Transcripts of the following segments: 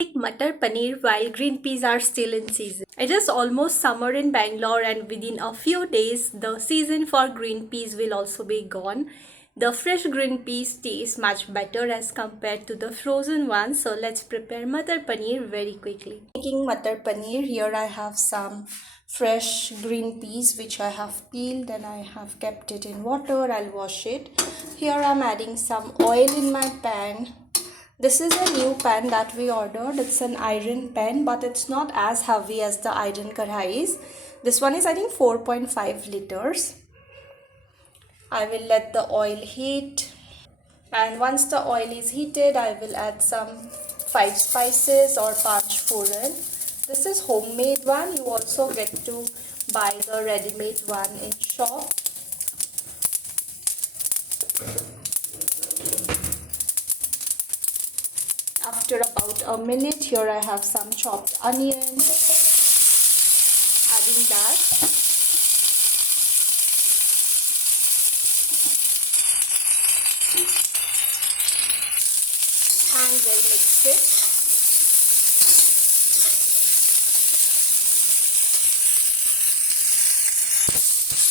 Make Matar Paneer while green peas are still in season. It is almost summer in Bangalore, and within a few days, the season for green peas will also be gone. The fresh green peas taste much better as compared to the frozen ones. So let's prepare Matar Paneer very quickly. Making Matar Paneer, here I have some fresh green peas which I have peeled and I have kept it in water. I'll wash it. Here I'm adding some oil in my pan. This is a new pan that we ordered. It's an iron pan, but it's not as heavy as the iron kadhais. This one is, I think, 4.5 liters. I will let the oil heat, and once the oil is heated, I will add some 5 spices or panch foran. This is homemade one. You also get to buy the ready-made one in shop. After about a minute, here I have some chopped onion. Adding that. And we'll mix it.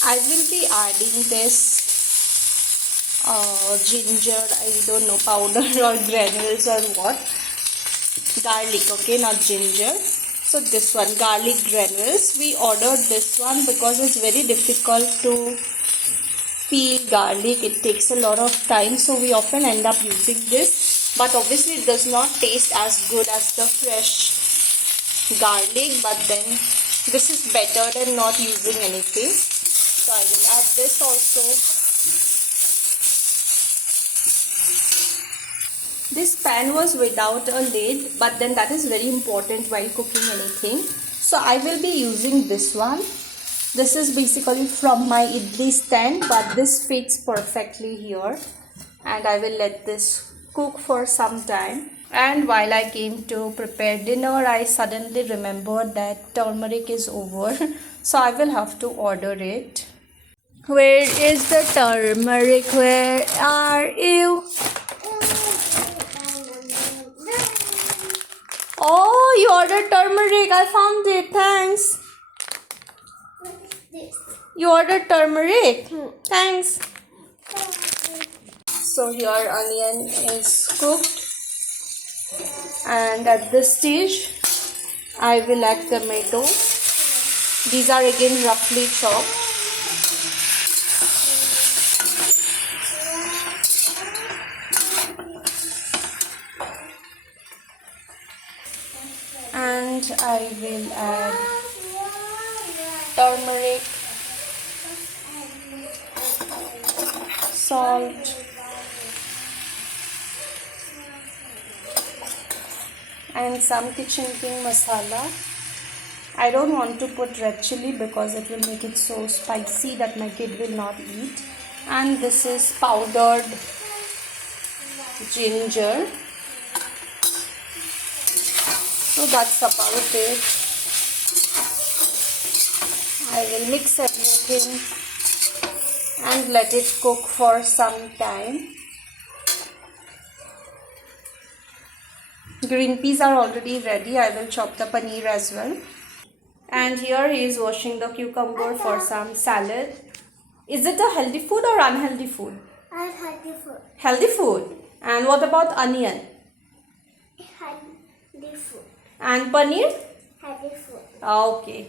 I will be adding this ginger, I don't know, powder or granules or what. Garlic, okay, not ginger. So this one, garlic granules. We ordered this one because it's very difficult to peel garlic. It takes a lot of time, so we often end up using this. But obviously it does not taste as good as the fresh garlic. But then this is better than not using anything. So I will add this also. This pan was without a lid, but then that is very important while cooking anything. So I will be using this one. This is basically from my idli stand, but this fits perfectly here. And I will let this cook for some time. And while I came to prepare dinner, I suddenly remembered that turmeric is over. So I will have to order it. Where is the turmeric? Where are you? Oh, you ordered turmeric. I found it. Thanks. You ordered turmeric. Thanks. So here onion is cooked. And at this stage, I will add tomato. These are again roughly chopped. And I will add turmeric, salt, and some kitchen king masala. I don't want to put red chili because it will make it so spicy that my kid will not eat. And this is powdered ginger. So that's about it. I will mix everything and let it cook for some time. Green peas are already ready. I will chop the paneer as well. And here he is washing the cucumber for some salad. Is it a healthy food or unhealthy food? Healthy food. Healthy food. And what about onion? Healthy food. And paneer? Healthy food. Okay.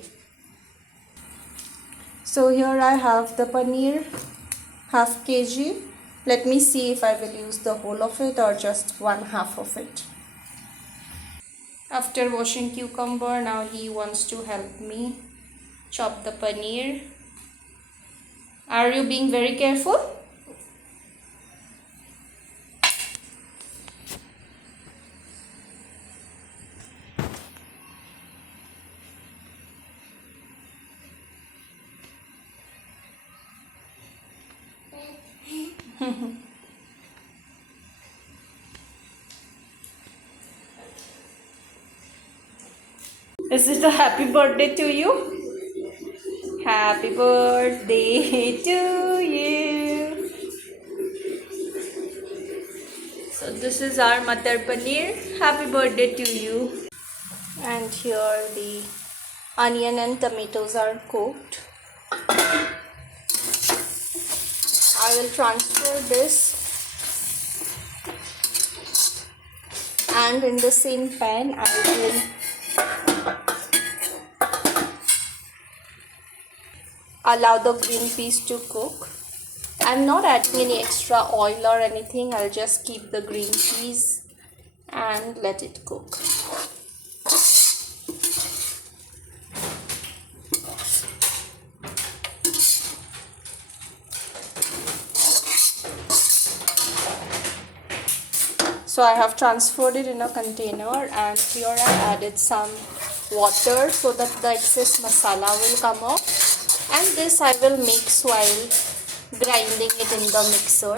So here I have the paneer, half kg. Let me see if I will use the whole of it or just one half of it. After washing cucumber, now he wants to help me chop the paneer. Are you being very careful? Is it a happy birthday to you? Happy birthday to you. So this is our Matar Paneer. Happy birthday to you. And here the onion and tomatoes are cooked. I will transfer this, and in the same pan I will allow the green peas to cook. I'm not adding any extra oil or anything. I'll just keep the green peas and let it cook. So I have transferred it in a container, and here I added some water so that the excess masala will come off, and this I will mix while grinding it in the mixer.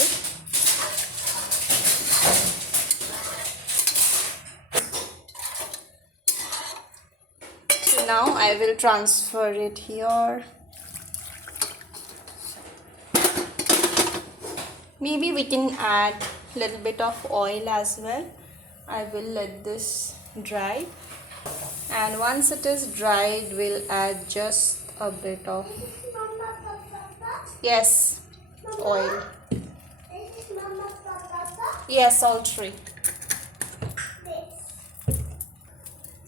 So now I will transfer it here. Maybe we can add little bit of oil as well. I will let this dry, and once it is dried we'll add just a bit of, yes, oil. Yes, all three.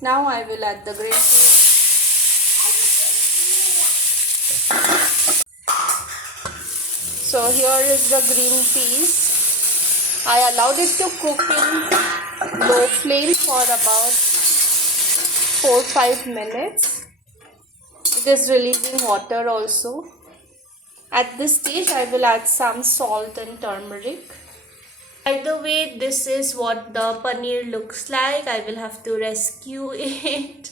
Now I will add the green tea. So here is the green peas. I allowed it to cook in low flame for about 4-5 minutes. It is releasing water also. At this stage I will add some salt and turmeric. By the way, this is what the paneer looks like. I will have to rescue it,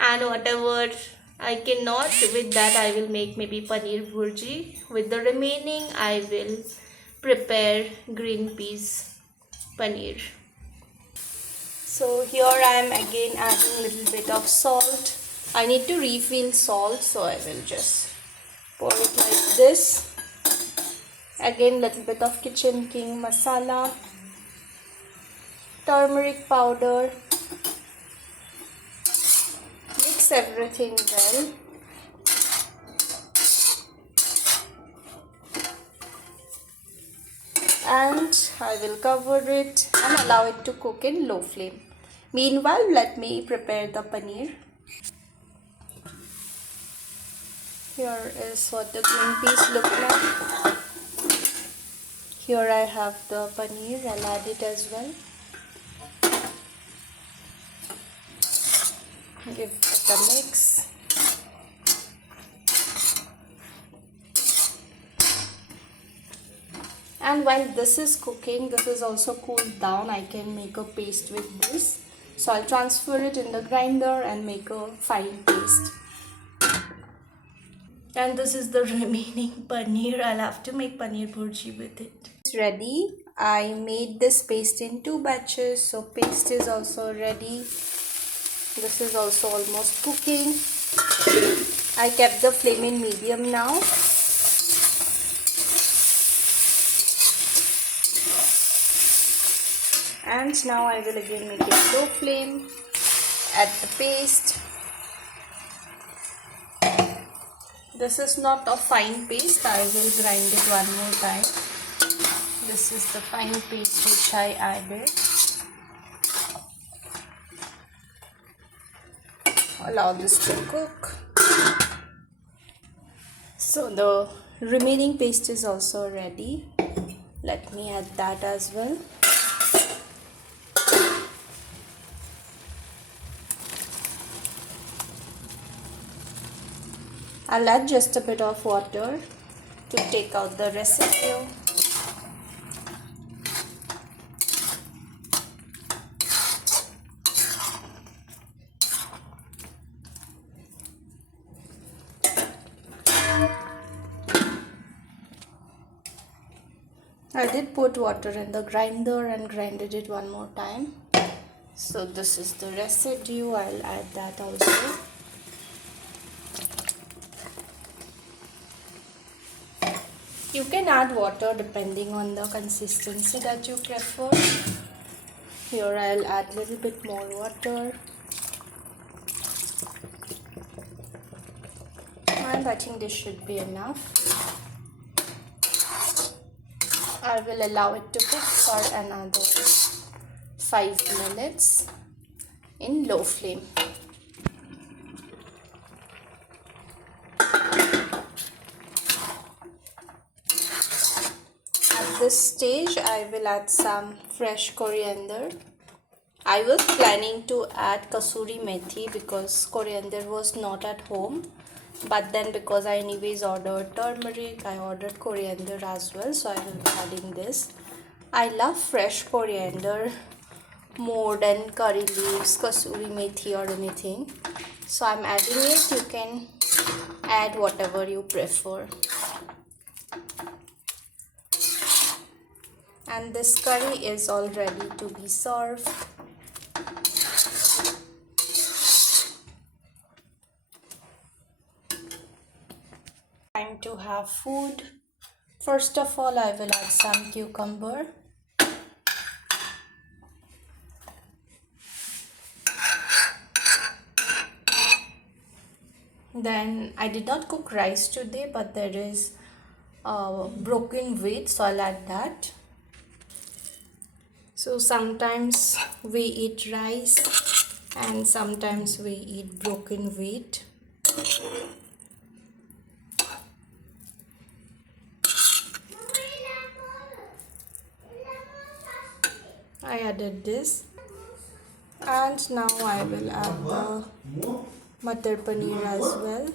and whatever I cannot, with that I will make maybe paneer bhurji. With the remaining I will prepare green peas paneer. So here I am again adding a little bit of salt. I need to refill salt, so I will just pour it like this. Again little bit of kitchen king masala, turmeric powder. Mix everything well. And I will cover it and allow it to cook in low flame. Meanwhile, let me prepare the paneer. Here is what the green peas look like. Here I have the paneer. I'll add it as well. Give it a mix. And while this is cooking, this is also cooled down. I can make a paste with this. So I'll transfer it in the grinder and make a fine paste. And this is the remaining paneer. I'll have to make paneer bhurji with it. It's ready. I made this paste in 2 batches. So paste is also ready. This is also almost cooking. I kept the flame in medium now. And now I will again make it low flame. Add the paste. This is not a fine paste. I will grind it one more time. This is the fine paste which I added. Allow this to cook. So the remaining paste is also ready. Let me add that as well. I'll add just a bit of water to take out the residue. I did put water in the grinder and grinded it one more time. So this is the residue. I'll add that also. You can add water depending on the consistency that you prefer. Here I'll add a little bit more water. And I think this should be enough. I will allow it to cook for another 5 minutes in low flame. At this stage, I will add some fresh coriander. I was planning to add kasuri methi because coriander was not at home. But then because I anyways ordered turmeric, I ordered coriander as well. So I will be adding this. I love fresh coriander more than curry leaves, kasuri methi or anything. So I'm adding it. You can add whatever you prefer. And this curry is all ready to be served. Time to have food. First of all, I will add some cucumber. Then I did not cook rice today, but there is broken wheat, so I'll add that. So sometimes we eat rice and sometimes we eat broken wheat. I added this, and now I will add the Matar Paneer as well.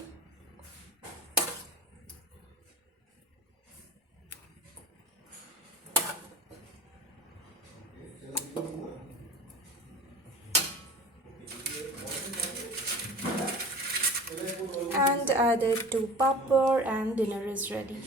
And added to papad, and dinner is ready.